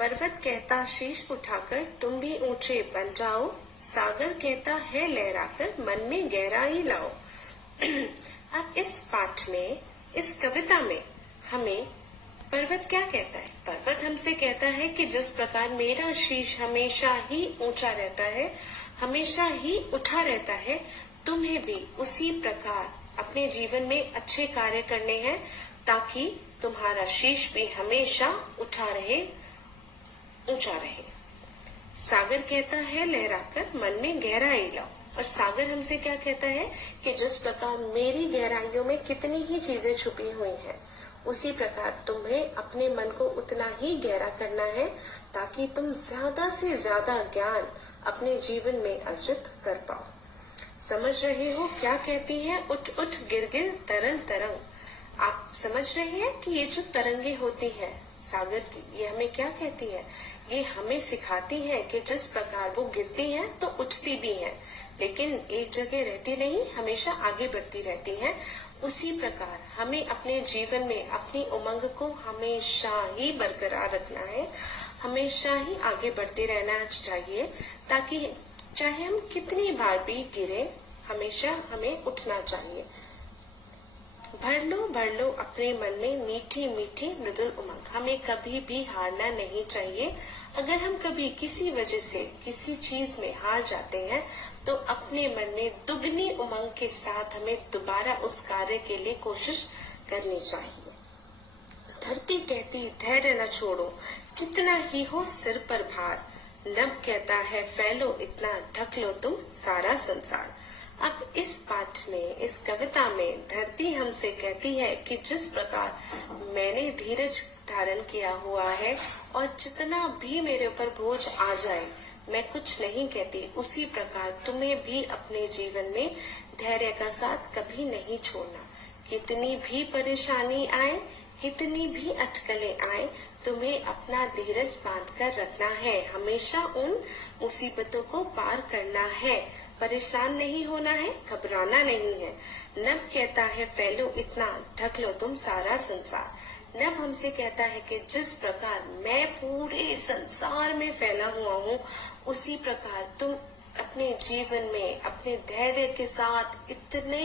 पर्वत कहता शीश उठाकर तुम भी ऊंचे बन जाओ, सागर कहता है लहराकर मन में गहराई लाओ। अब इस पाठ में, इस कविता में हमें पर्वत क्या कहता है? पर्वत हमसे कहता है कि जिस प्रकार मेरा शीश हमेशा ही ऊंचा रहता है, हमेशा ही उठा रहता है, तुम्हें भी उसी प्रकार अपने जीवन में अच्छे कार्य करने हैं ताकि तुम्हारा शीश भी हमेशा उठा रहे, ऊंचा रहे। सागर कहता है लहराकर मन में गहराई लाओ, और सागर हमसे क्या कहता है कि जिस प्रकार मेरी गहराइयों में कितनी ही चीजें छुपी हुई हैं, उसी प्रकार तुम्हें अपने मन को उतना ही गहरा करना है ताकि तुम ज्यादा से ज्यादा ज्ञान अपने जीवन में अर्जित कर पाओ। समझ रहे हो क्या कहती है उठ उठ गिर गिर तरल तरंग? आप समझ रहे हैं कि ये जो तरंगे होती है सागर की, ये हमें क्या कहती है? ये हमें सिखाती है कि जिस प्रकार वो गिरती हैं तो उठती भी हैं, लेकिन एक जगह रहती नहीं, हमेशा आगे बढ़ती रहती हैं। उसी प्रकार हमें अपने जीवन में अपनी उमंग को हमेशा ही बरकरार रखना है, हमेशा ही आगे बढ़ते रहना चाहिए ताकि चाहे हम कितनी बार भी गिरे, हमेशा हमें उठना चाहिए। भर लो अपने मन में मीठी मीठी मृदुल उमंग। हमें कभी भी हारना नहीं चाहिए। अगर हम कभी किसी वजह से किसी चीज में हार जाते हैं तो अपने मन में दुगनी उमंग के साथ हमें दोबारा उस कार्य के लिए कोशिश करनी चाहिए। धरती कहती धैर्य न छोड़ो, कितना ही हो सिर पर भार, नभ कहता है फैलो इतना, ढक लो तुम सारा संसार। अब इस पाठ में, इस कविता में धरती हमसे कहती है कि जिस प्रकार मैंने धीरज धारण किया हुआ है और जितना भी मेरे ऊपर बोझ आ जाए मैं कुछ नहीं कहती, उसी प्रकार तुम्हें भी अपने जीवन में धैर्य का साथ कभी नहीं छोड़ना। कितनी भी परेशानी आए, कितनी भी अटकलें आए, तुम्हें अपना धीरज बांध कर रखना है, हमेशा उन मुसीबतों को पार करना है, परेशान नहीं होना है, घबराना नहीं है। नभ कहता है फैलो इतना, ढक लो तुम सारा संसार। नभ हमसे कहता है कि जिस प्रकार मैं पूरे संसार में फैला हुआ हूँ, उसी प्रकार तुम अपने जीवन में अपने धैर्य के साथ इतने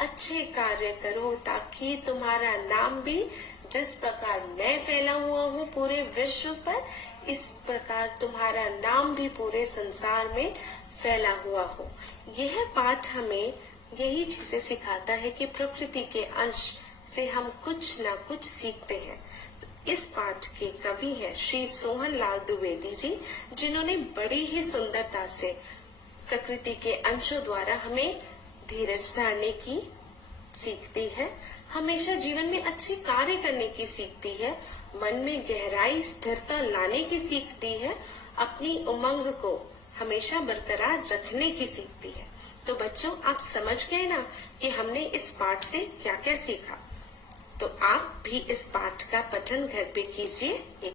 अच्छे कार्य करो ताकि तुम्हारा नाम भी जिस प्रकार मैं फैला हुआ हूँ पूरे विश्व पर, इस प्रकार तुम्हारा नाम भी पूरे संसार में फैला हुआ हो। यह पाठ हमें यही चीजें सिखाता है कि प्रकृति के अंश से हम कुछ ना कुछ सीखते हैं। तो इस पाठ के कवि है श्री सोहन लाल द्विवेदी जी, जिन्होंने बड़ी ही सुंदरता से प्रकृति के अंशों द्वारा हमें धीरज धारने की सीख दी है, हमेशा जीवन में अच्छे कार्य करने की सीख दी है, मन में गहराई स्थिरता लाने की सीख दी है, अपनी उमंग को हमेशा बरकरार रखने की सीख दी है। तो बच्चों, आप समझ गए ना कि हमने इस पाठ से क्या क्या सीखा? तो आप भी इस पाठ का पठन घर पे कीजिए।